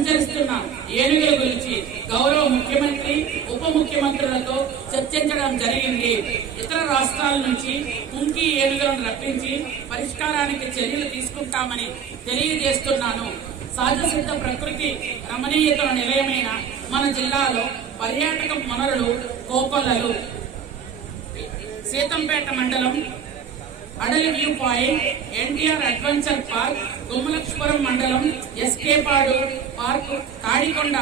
సంచరిస్తున్న ఏనుగుల గురించి గౌరవ ముఖ్యమంత్రి ఉప ముఖ్యమంత్రులతో చర్చించడం జరిగింది. ఇతర రాష్ట్రాల నుంచి కుంకి ఏనుగులను రప్పించి పరిష్కారానికి చర్యలు తీసుకుంటామని తెలియజేస్తున్నాను. సహజ సిద్ధ ప్రకృతి రమణీయతల నిలయమైన మన జిల్లాలో పర్యాటక వనరులు కోకొల్లలు, సీతంపేట మండలం Adali view point, NTR adventure park, Gummalakshmipuram మండలం Eskepadu park, Thadikonda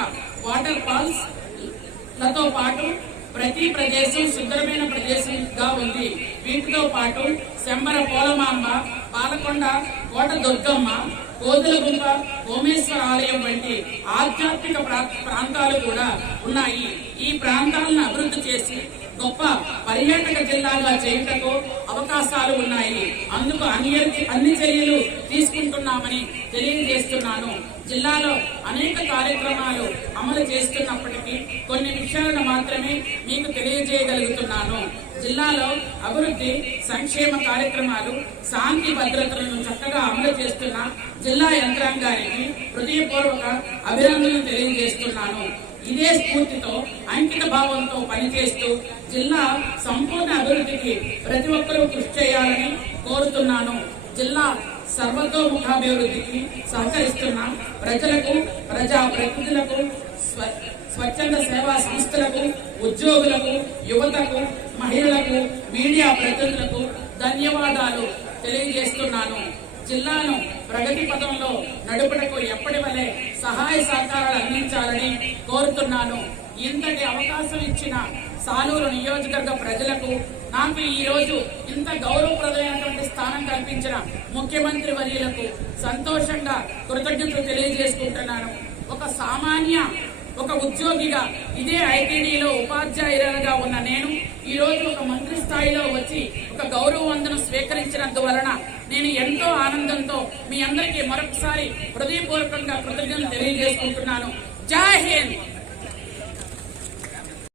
water falls లతో పాటు ప్రతి ప్రదేశం సుందరమైన ప్రదేశంగా ఉంది. వీటితో పాటు శంబర పోలమాంబ, పాలకొండ కోట దుర్గమ్మ, కోదులగుంప సోమేశ్వర ఆలయం వంటి ఆధ్యాత్మిక ప్రాంతాలు కూడా ఉన్నాయి. ఈ ప్రాంతాలను అభివృద్ధి చేసి గొప్ప పర్యాటక జిల్లాగా చేయుటకు అవకాశాలు ఉన్నాయి. అందుకు అన్ని చర్యలు తీసుకుంటున్నామని తెలియజేస్తున్నాను. జిల్లాలో అనేక కార్యక్రమాలు అమలు చేస్తున్నప్పటికీ కొన్ని విషయాలను మాత్రమే మీకు తెలియజేయగలుగుతున్నాను. జిల్లాలో అభివృద్ధి సంక్షేమ కార్యక్రమాలు, శాంతి భద్రతలను చక్కగా అమలు చేస్తున్న జిల్లా యంత్రాంగానికి హృదయపూర్వక అభినందనలు తెలియజేస్తున్నాను. ఇదే స్ఫూర్తితో అంకిత భావంతో పనిచేస్తూ జిల్లా సంపూర్ణ అభివృద్ధికి ప్రతి ఒక్కరూ కృషి చేయాలని కోరుతున్నాను. జిల్లా సర్వతోముఖాభివృద్ధికి సహకరిస్తున్న ప్రజలకు, ప్రజాప్రతినిధులకు, స్వచ్ఛంద సేవా సంస్థలకు, ఉద్యోగులకు, యువతకు, మహిళలకు, మీడియా ప్రతినిధులకు ధన్యవాదాలు తెలియజేస్తున్నాను. జిల్లాను ప్రగతి పథంలో నడుపుటకు ఎప్పటి వలె సహాయ సహకారాలు అందించాలని కోరుతున్నాను. ఇంతటి అవకాశం ఇచ్చిన సాలూరు నియోజకవర్గ ప్రజలకు, నాకు ఈ రోజు ఇంత గౌరవప్రదమైనటువంటి స్థానం కల్పించిన ముఖ్యమంత్రి వర్యులకు సంతోషంగా కృతజ్ఞతలు తెలియజేసుకుంటున్నాను. ఒక ఉద్యోగిగా ఇదే ఐటీడీలో ఉపాధ్యాయురాలుగా ఉన్న నేను ఈ రోజు ఒక మంత్రి స్థాయిలో వచ్చి ఒక గౌరవ వందనం స్వీకరించినందువలన నేను ఎంతో ఆనందంతో మీ అందరికీ మరొకసారి హృదయపూర్వకంగా కృతజ్ఞతలు తెలియజేసుకుంటున్నాను. జై హింద్.